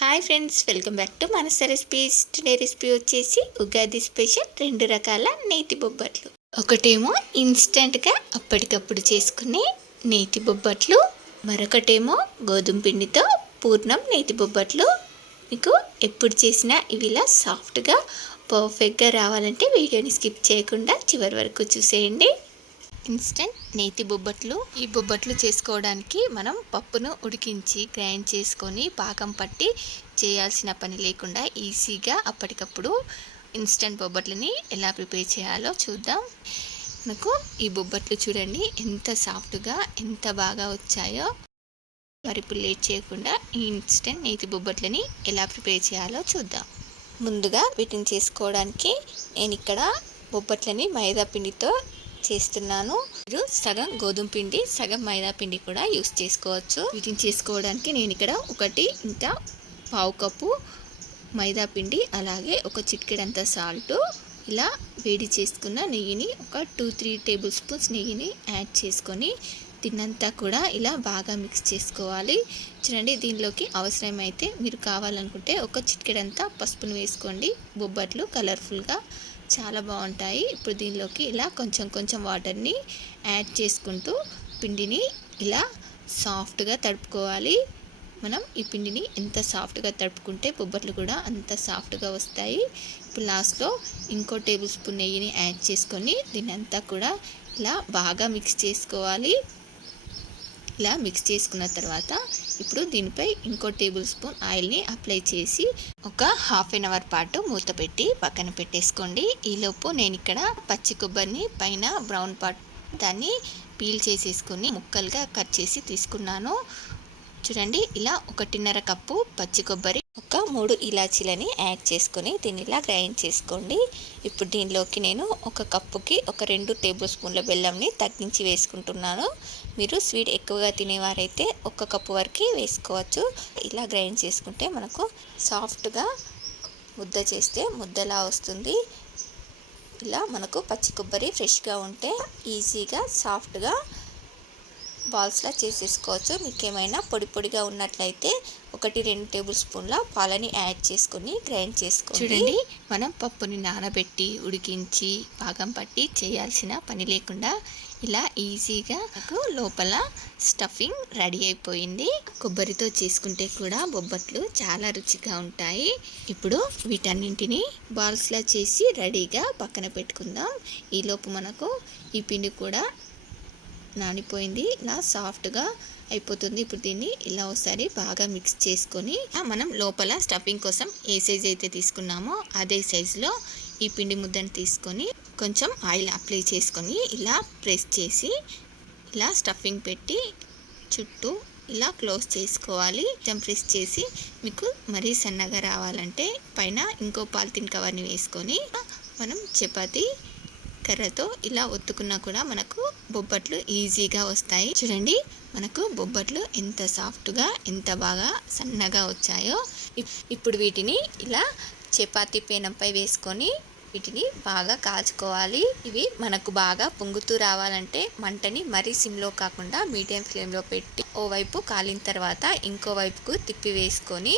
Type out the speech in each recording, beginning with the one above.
Hi friends, welcome back to మనస recipes. Today recipe వచ్చేసి Ugadi special 2 రకాల నేతి బొబ్బట్లు. ఒకటేమో ఇన్స్టెంట్గా అప్పటికప్పుడు చేసుకునే నేతి బొబ్బట్లు, మరొకటేమో గోధుమ పిండితో పూర్ణం నేతి బొబ్బట్లు. మీకు ఎప్పుడు చేసినా ఇవి ఇలా సాఫ్ట్గా పర్ఫెక్ట్గా రావాలంటే వీడియోని స్కిప్ చేయకుండా చివరి వరకు చూసేయండి. ఇన్స్టెంట్ నేతి బొబ్బట్లు. ఈ బొబ్బట్లు చేసుకోవడానికి మనం పప్పును ఉడికించి గ్రైండ్ చేసుకొని పాకం పట్టి చేయాల్సిన పని లేకుండా ఈజీగా అప్పటికప్పుడు ఇన్స్టెంట్ బొబ్బట్లని ఎలా ప్రిపేర్ చేయాలో చూద్దాం. మనకు ఈ బొబ్బట్లు చూడండి ఎంత సాఫ్ట్గా ఎంత బాగా వచ్చాయో. మరి ఇప్పుడు లేట్ చేయకుండా ఈ ఇన్స్టెంట్ నేతి బొబ్బట్లని ఎలా ప్రిపేర్ చేయాలో చూద్దాం. ముందుగా వీటిని చేసుకోవడానికి నేను ఇక్కడ బొబ్బట్లని మైదా పిండితో చేస్తున్నాను. మీరు సగం గోధుమ పిండి సగం మైదా పిండి కూడా యూస్ చేసుకోవచ్చు. వీటిని చేసుకోవడానికి నేను ఇక్కడ ఇంకా పావు కప్పు మైదా పిండి, అలాగే ఒక చిటికెడంత సాల్ట్, ఇలా వేడి చేసుకున్న నెయ్యిని ఒక 2-3 టేబుల్ స్పూన్స్ నెయ్యిని యాడ్ చేసుకొని తిన్నంతా కూడా ఇలా బాగా మిక్స్ చేసుకోవాలి. చూడండి, దీనిలోకి అవసరమైతే మీరు కావాలనుకుంటే ఒక చిటికెడంతా పసుపును వేసుకోండి. బొబ్బట్లు కలర్ఫుల్గా చాలా బాగుంటాయి. ఇప్పుడు దీనిలోకి ఇలా కొంచెం వాటర్ని యాడ్ చేసుకుంటూ పిండిని ఇలా సాఫ్ట్గా తడుపుకోవాలి. మనం ఈ పిండిని ఎంత సాఫ్ట్గా తడుపుకుంటే బొబ్బట్లు కూడా అంత సాఫ్ట్గా వస్తాయి. ఇప్పుడు లాస్ట్లో ఇంకో టేబుల్ స్పూన్ నెయ్యిని యాడ్ చేసుకొని దీన్ని అంతా కూడా ఇలా బాగా మిక్స్ చేసుకోవాలి. ఇలా మిక్స్ చేసుకున్న తర్వాత ఇప్పుడు దీనిపై ఇంకో టేబుల్ స్పూన్ ఆయిల్ని అప్లై చేసి ఒక హాఫ్ అన్ అవర్ పాటు మూత పెట్టి పక్కన పెట్టేసుకోండి. ఈలోపు నేను ఇక్కడ పచ్చి కొబ్బరిని పైన బ్రౌన్ పార్ట్ దాన్ని పీల్ చేసేసుకొని ముక్కలుగా కట్ చేసి తీసుకున్నాను. చూడండి, ఇలా 1.5 కప్పు పచ్చి కొబ్బరి, ఒక 3 ఇలాచీలని యాడ్ చేసుకొని దీన్ని ఇలా గ్రైండ్ చేసుకోండి. ఇప్పుడు దీనిలోకి నేను ఒక కప్పుకి ఒక 2 టేబుల్ స్పూన్ల బెల్లంని తగ్గించి వేసుకుంటున్నాను. మీరు స్వీట్ ఎక్కువగా తినేవారైతే 1 కప్పు వరకు వేసుకోవచ్చు. ఇలా గ్రైండ్ చేసుకుంటే మనకు సాఫ్ట్గా ముద్ద చేస్తే ముద్దలా వస్తుంది. ఇలా మనకు పచ్చి కొబ్బరి ఫ్రెష్గా ఉంటే ఈజీగా సాఫ్ట్గా బాల్స్లా చేసేసుకోవచ్చు. మీకు ఏమైనా పొడిగా ఉన్నట్లయితే 1-2 టేబుల్ స్పూన్ల పాలని యాడ్ చేసుకొని గ్రైండ్ చేసుకోండి. చూడండి, మనం పప్పుని నానబెట్టి ఉడికించి పాకం పట్టి చేయాల్సిన పని లేకుండా ఇలా ఈజీగా నాకు లోపల స్టఫింగ్ రెడీ అయిపోయింది. కొబ్బరితో చేసుకుంటే కూడా బొబ్బట్లు చాలా రుచిగా ఉంటాయి. ఇప్పుడు వీటన్నింటినీ బాల్స్లా చేసి రెడీగా పక్కన పెట్టుకుందాం. ఈలోపు మనకు ఈ పిండి కూడా నానిపోయింది, ఇలా సాఫ్ట్గా అయిపోతుంది. ఇప్పుడు దీన్ని ఇలా ఒకసారి బాగా మిక్స్ చేసుకొని మనం లోపల స్టఫింగ్ కోసం ఏ సైజ్ అయితే తీసుకున్నామో అదే సైజులో ఈ పిండి ముద్దను తీసుకొని కొంచెం ఆయిల్ అప్లై చేసుకొని ఇలా ప్రెస్ చేసి ఇలా స్టఫింగ్ పెట్టి చుట్టూ ఇలా క్లోజ్ చేసుకోవాలి. కొంచెం ప్రెస్ చేసి మీకు మరీ సన్నగా రావాలంటే పైన ఇంకో పాలిథిన్ కవర్ని వేసుకొని మనం చపాతీ కర్రతో ఇలా ఒత్తుకున్నా కూడా మనకు బొబ్బట్లు ఈజీగా వస్తాయి. చూడండి, మనకు బొబ్బట్లు ఎంత సాఫ్ట్గా ఎంత బాగా సన్నగా వచ్చాయో. ఇప్పుడు వీటిని ఇలా చపాతీ పేనంపై వేసుకొని వీటిని బాగా కాల్చుకోవాలి. ఇవి మనకు బాగా పొంగుతూ రావాలంటే మంటని మరీ సిమ్లో కాకుండా మీడియం ఫ్లేమ్లో పెట్టి ఓవైపు కాలిన తర్వాత ఇంకో వైపుకు తిప్పి వేసుకొని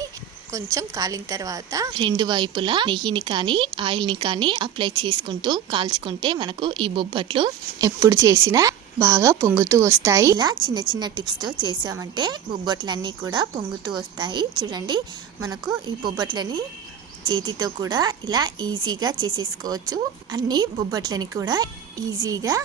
కొంచెం కాలిన తర్వాత 2 వైపులా నెయ్యిని కానీ ఆయిల్ని కానీ అప్లై చేసుకుంటూ కాల్చుకుంటే మనకు ఈ బొబ్బట్లు ఎప్పుడు చేసినా బాగా పొంగుతూ వస్తాయి. ఇలా చిన్న టిప్స్తో చేసామంటే బొబ్బట్లన్నీ కూడా పొంగుతూ వస్తాయి. చూడండి, మనకు ఈ బొబ్బట్లని చేతితో కూడా ఇలా ఈజీగా చేసేసుకోవచ్చు. అన్ని బొబ్బట్లని కూడా ఈజీగా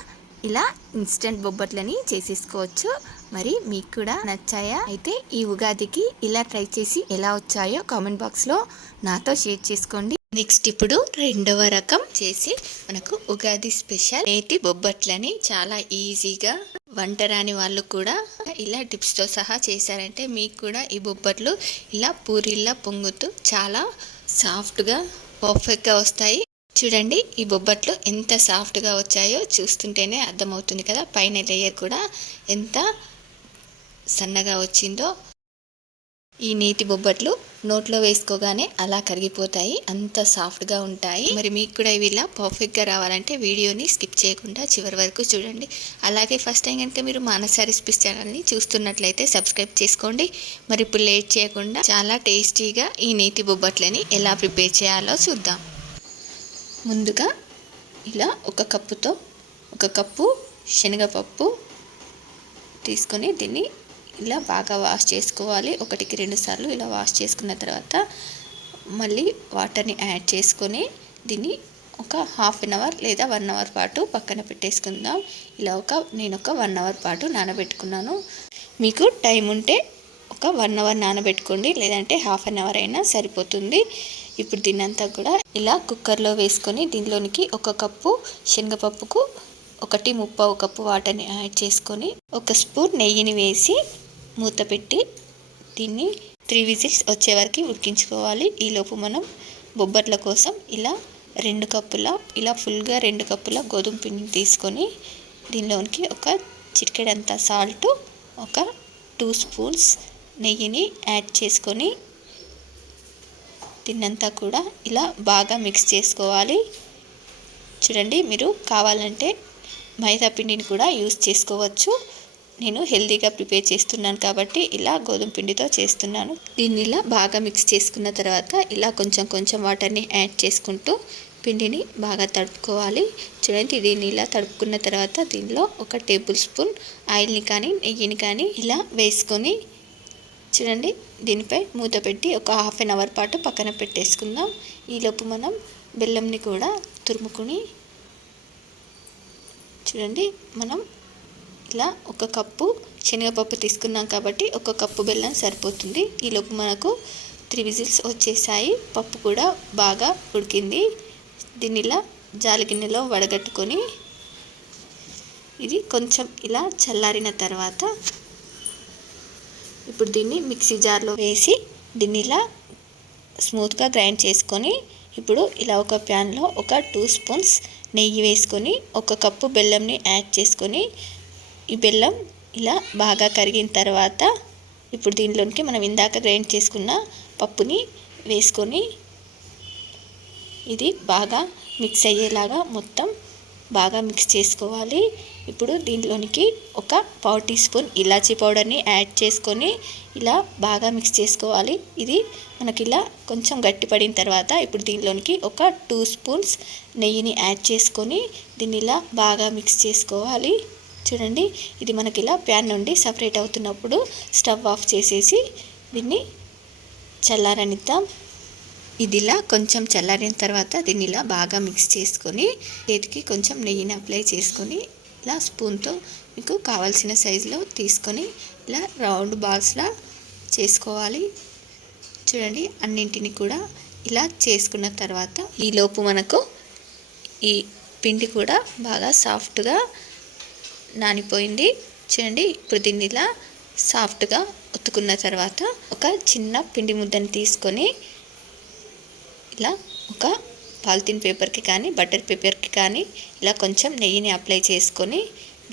ఇలా ఇన్స్టెంట్ బొబ్బట్లని చేసేసుకోవచ్చు. మరి మీకు కూడా నచ్చాయా? అయితే ఈ ఉగాదికి ఇలా ట్రై చేసి ఎలా వచ్చాయో కామెంట్ బాక్స్లో నాతో షేర్ చేసుకోండి. నెక్స్ట్ ఇప్పుడు 2వ రకం చేసి మనకు ఉగాది స్పెషల్ నేతి బొబ్బట్లని చాలా ఈజీగా వంట రాని వాళ్ళు కూడా ఇలా టిప్స్తో సహా చేశారంటే మీకు కూడా ఈ బొబ్బట్లు ఇలా పూరిల్లా పొంగుతూ చాలా సాఫ్ట్గా పర్ఫెక్ట్గా వస్తాయి. చూడండి, ఈ బొబ్బట్లు ఎంత సాఫ్ట్గా వచ్చాయో చూస్తుంటేనే అర్థమవుతుంది కదా. పైన లేయర్ కూడా ఎంత సన్నగా వచ్చిందో. ఈ నేతి బొబ్బట్లు నోట్లో వేసుకోగానే అలా కరిగిపోతాయి, అంత సాఫ్ట్గా ఉంటాయి. మరి మీకు కూడా ఇవి ఇలా పర్ఫెక్ట్గా రావాలంటే వీడియోని స్కిప్ చేయకుండా చివరి వరకు చూడండి. అలాగే ఫస్ట్ టైం కనుక మీరు మానస రెసిపీస్ ఛానల్ని చూస్తున్నట్లయితే సబ్స్క్రైబ్ చేసుకోండి. మరి ఇప్పుడు లేట్ చేయకుండా చాలా టేస్టీగా ఈ నేతి బొబ్బట్లని ఎలా ప్రిపేర్ చేయాలో చూద్దాం. ముందుగా ఇలా ఒక కప్పు శనగపప్పు తీసుకొని దీన్ని ఇలా బాగా వాష్ చేసుకోవాలి. 1-2 సార్లు ఇలా వాష్ చేసుకున్న తర్వాత మళ్ళీ వాటర్ని యాడ్ చేసుకొని దీన్ని ఒక హాఫ్ అన్ అవర్ లేదా 1 అవర్ పాటు పక్కన పెట్టేసుకుందాం. ఇలా నేను ఒక 1 అవర్ పాటు నానబెట్టుకున్నాను. మీకు టైం ఉంటే ఒక 1 అవర్ నానబెట్టుకోండి, లేదంటే హాఫ్ అన్ అవర్ అయినా సరిపోతుంది. ఇప్పుడు దీన్నంతా కూడా ఇలా కుక్కర్లో వేసుకొని దీనిలోనికి 1 కప్పు శనగపప్పుకు 1.25 కప్పు వాటర్ని యాడ్ చేసుకొని 1 స్పూన్ నెయ్యిని వేసి మూత పెట్టి దీన్ని 3 విజిల్స్ వచ్చే వరకు ఉడికించుకోవాలి. ఈలోపు మనం బొబ్బట్ల కోసం ఇలా 2 కప్పుల ఇలా ఫుల్గా 2 కప్పుల గోధుమ పిండిని తీసుకొని దీనిలోనికి ఒక చిటికెడంత సాల్ట్, ఒక 2 స్పూన్స్ నెయ్యిని యాడ్ చేసుకొని దీన్నంతా కూడా ఇలా బాగా మిక్స్ చేసుకోవాలి. చూడండి, మీరు కావాలంటే మైదా పిండిని కూడా యూస్ చేసుకోవచ్చు. నేను హెల్తీగా ప్రిపేర్ చేస్తున్నాను కాబట్టి ఇలా గోధుమ పిండితో చేస్తున్నాను. దీన్ని ఇలా బాగా మిక్స్ చేసుకున్న తర్వాత ఇలా కొంచెం వాటర్ని యాడ్ చేసుకుంటూ పిండిని బాగా తడుపుకోవాలి. చూడండి, దీన్ని ఇలా తడుపుకున్న తర్వాత దీనిలో 1 టేబుల్ స్పూన్ ఆయిల్ని కానీ నెయ్యిని కానీ ఇలా వేసుకొని చూడండి దీనిపై మూత పెట్టి ఒక హాఫ్ అన్ అవర్ పాటు పక్కన పెట్టేసుకుందాం. ఈలోపు మనం బెల్లంని కూడా తురుముకొని చూడండి, మనం ఇలా 1 కప్పు శనగపప్పు తీసుకున్నాం కాబట్టి 1 కప్పు బెల్లం సరిపోతుంది. ఈలోపు మనకు 3 విజిల్స్ వచ్చేసాయి. పప్పు కూడా బాగా ఉడికింది. దీన్ని ఇలా జాలి గిన్నెలో వడగట్టుకొని ఇది కొంచెం ఇలా చల్లారిన తర్వాత ఇప్పుడు దీన్ని మిక్సీ జార్లో వేసి దీన్ని ఇలా స్మూత్గా గ్రైండ్ చేసుకొని ఇప్పుడు ఇలా ఒక ప్యాన్లో ఒక 2 స్పూన్స్ నెయ్యి వేసుకొని 1 కప్పు బెల్లంని యాడ్ చేసుకొని ఈ బెల్లం ఇలా బాగా కరిగిన తర్వాత ఇప్పుడు దీనిలోనికి మనం ఇందాక గ్రైండ్ చేసుకున్న పప్పుని వేసుకొని ఇది బాగా మిక్స్ అయ్యేలాగా మొత్తం బాగా మిక్స్ చేసుకోవాలి. ఇప్పుడు దీనిలోనికి ఒక 1/4 టీ స్పూన్ ఇలాచీ పౌడర్ని యాడ్ చేసుకొని ఇలా బాగా మిక్స్ చేసుకోవాలి. ఇది మనకి ఇలా కొంచెం గట్టిపడిన తర్వాత ఇప్పుడు దీనిలోనికి ఒక 2 స్పూన్స్ నెయ్యిని యాడ్ చేసుకొని దీన్ని ఇలా బాగా మిక్స్ చేసుకోవాలి. చూడండి, ఇది మనకి ఇలా ప్యాన్ నుండి సపరేట్ అవుతున్నప్పుడు స్టవ్ ఆఫ్ చేసేసి దీన్ని చల్లారనిద్దాం. ఇది ఇలా కొంచెం చల్లారిన తర్వాత దీన్ని ఇలా బాగా మిక్స్ చేసుకొని చేతికి కొంచెం నెయ్యిని అప్లై చేసుకొని ఇలా స్పూన్తో మీకు కావాల్సిన సైజులో తీసుకొని ఇలా రౌండ్ బాల్స్లా చేసుకోవాలి. చూడండి, అన్నింటిని కూడా ఇలా చేసుకున్న తర్వాత ఈలోపు మనకు ఈ పిండి కూడా బాగా సాఫ్ట్గా నానిపోయింది. చూడండి, ఇప్పుడు దీన్ని ఇలా సాఫ్ట్గా ఉతుకున్న తర్వాత ఒక చిన్న పిండి ముద్దను తీసుకొని ఇలా ఒక పాలిథిన్ పేపర్కి కానీ బటర్ పేపర్కి కానీ ఇలా కొంచెం నెయ్యిని అప్లై చేసుకొని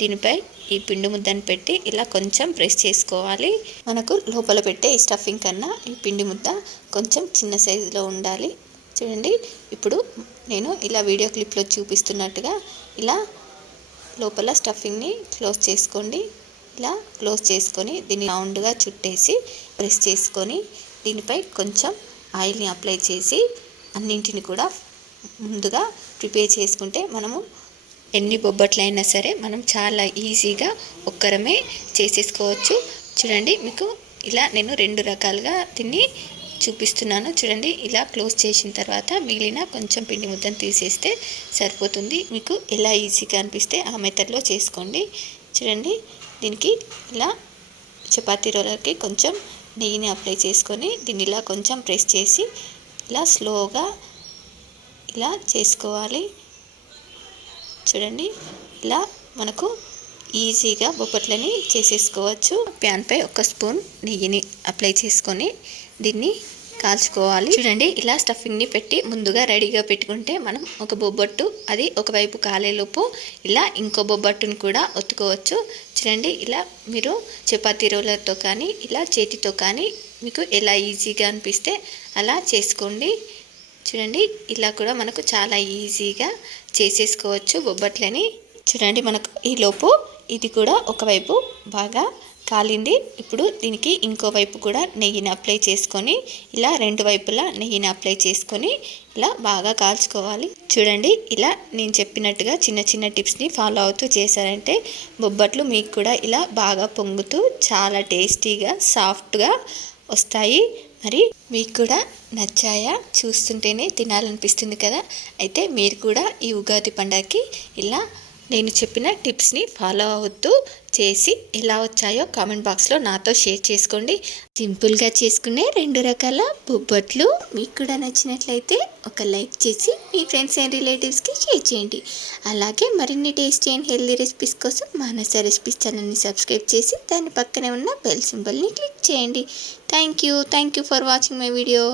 దీనిపై ఈ పిండి ముద్దను పెట్టి ఇలా కొంచెం ప్రెస్ చేసుకోవాలి. మనకు లోపల పెట్టే ఈ స్టఫింగ్ కన్నా ఈ పిండి ముద్ద కొంచెం చిన్న సైజులో ఉండాలి. చూడండి, ఇప్పుడు నేను ఇలా వీడియో క్లిప్లో చూపిస్తున్నట్టుగా ఇలా లోపల స్టఫింగ్ని క్లోజ్ చేసుకోండి. ఇలా క్లోజ్ చేసుకొని దీన్ని రౌండ్గా చుట్టేసి ప్రెస్ చేసుకొని దీనిపై కొంచెం ఆయిల్ని అప్లై చేసి అన్నింటిని కూడా ముందుగా ప్రిపేర్ చేసుకుంటే మనము ఎన్ని బొబ్బట్లైనా సరే మనం చాలా ఈజీగా ఒక్కరమే చేసేసుకోవచ్చు. చూడండి, మీకు ఇలా నేను 2 రకాలుగా దీన్ని చూపిస్తున్నాను. చూడండి, ఇలా క్లోజ్ చేసిన తర్వాత మిగిలిన కొంచెం పిండి ముద్దను తీసేస్తే సరిపోతుంది. మీకు ఎలా ఈజీగా అనిపిస్తే ఆ మెథడ్లో చేసుకోండి. చూడండి, దీనికి ఇలా చపాతీ రోలర్కి కొంచెం నెయ్యిని అప్లై చేసుకొని దీన్ని ఇలా కొంచెం ప్రెస్ చేసి ఇలా స్లోగా ఇలా చేసుకోవాలి. చూడండి, ఇలా మనకు ఈజీగా బొబ్బట్లని చేసేసుకోవచ్చు. ప్యాన్పై 1 స్పూన్ నెయ్యిని అప్లై చేసుకొని దీన్ని కాల్చుకోవాలి. చూడండి, ఇలా స్టఫింగ్ని పెట్టి ముందుగా రెడీగా పెట్టుకుంటే మనం ఒక బొబ్బట్టు అది ఒకవైపు కాలేలోపు ఇలా ఇంకో బొబ్బట్టును కూడా ఒత్తుకోవచ్చు. చూడండి, ఇలా మీరు చపాతీ రోలర్తో కానీ ఇలా చేతితో కానీ మీకు ఎలా ఈజీగా అనిపిస్తే అలా చేసుకోండి. చూడండి, ఇలా కూడా మనకు చాలా ఈజీగా చేసేసుకోవచ్చు బొబ్బట్లని. చూడండి, మనకు ఈలోపు ఇది కూడా ఒకవైపు బాగా కాలింది. ఇప్పుడు దీనికి ఇంకో వైపు కూడా నెయ్యిని అప్లై చేసుకొని ఇలా రెండు వైపులా నెయ్యిని అప్లై చేసుకొని ఇలా బాగా కాల్చుకోవాలి. చూడండి, ఇలా నేను చెప్పినట్టుగా చిన్న చిన్న టిప్స్ని ఫాలో అవుతూ చేశారంటే బొబ్బట్లు మీకు కూడా ఇలా బాగా పొంగుతూ చాలా టేస్టీగా సాఫ్ట్గా వస్తాయి. మరి మీకు కూడా నచ్చాయా? చూస్తుంటేనే తినాలనిపిస్తుంది కదా. అయితే మీరు కూడా ఈ ఉగాది పండగకి ఇలా నేను చెప్పిన టిప్స్ని ఫాలో అవుతూ చేసి ఎలా వచ్చాయో కామెంట్ బాక్స్లో నాతో షేర్ చేసుకోండి. సింపుల్గా చేసుకునే రెండు రకాల బొబ్బట్లు మీకు కూడా నచ్చినట్లయితే ఒక లైక్ చేసి మీ ఫ్రెండ్స్ అండ్ రిలేటివ్స్కి షేర్ చేయండి. అలాగే మరిన్ని టేస్టీ అండ్ హెల్దీ రెసిపీస్ కోసం మానస రెసిపీస్ ఛానల్ని సబ్స్క్రైబ్ చేసి దాని పక్కనే ఉన్న బెల్ సింబల్ని క్లిక్ చేయండి. Thank you for watching my video.